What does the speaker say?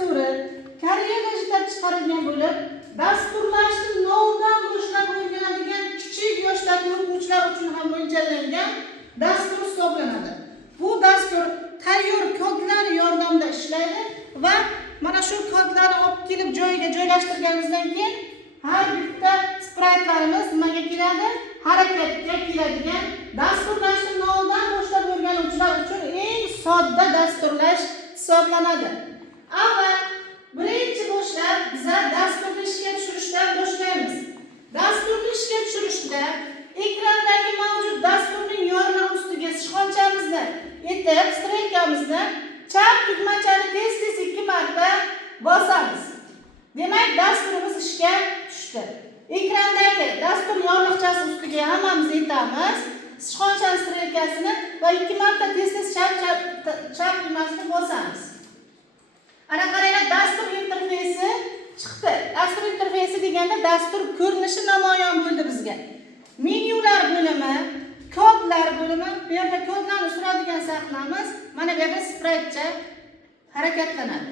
dasturi Koreyada ishlab chiqarilgan bo'lib, dasturlashni novidan boshlab o'rganadigan kichik yoshdagi o'quvchilar uchun ham mo'ljallangan dastur hisoblanadi. Bu dastur tayyor kodlar yordamida ishlaydi va mana shu kodlarni olib kelib joyiga joylashtirganimizdan keyin har bitta spraytlarimiz nimaga keladi? Harakatga keladigan dasturlashni novidan boshlab o'rganuvchilar uchun eng sodda dasturlash hisoblanadi. Avval birinchi boshlab biz dasturni ishga tushirishdan boshlaymiz. Dasturni ishga tushirishda ekrandagi mavjud dasturning yorlig'i ustiga sichqonchamizni etib, streykamizni chap tugmachani tez-tez 2 marta bosamiz. Demak, dasturimiz ishga tushdi. Ekrandagi dastur yorliqchasi ustiga hammamiz etamiz. Sichqonchani streykasini va 2 marta tez-tez chap tugmasini bosamiz. Ana qaranglar, dastur interfeysi chiqdi. Dastur interfeysi deganda dastur ko'rinishi namoyon bo'ldi bizga. Menyular bo'limi, kodlar bo'limi, bu yerda kodlarni suradigan sahifamiz mana bu yerda spraytcha harakatlanadi.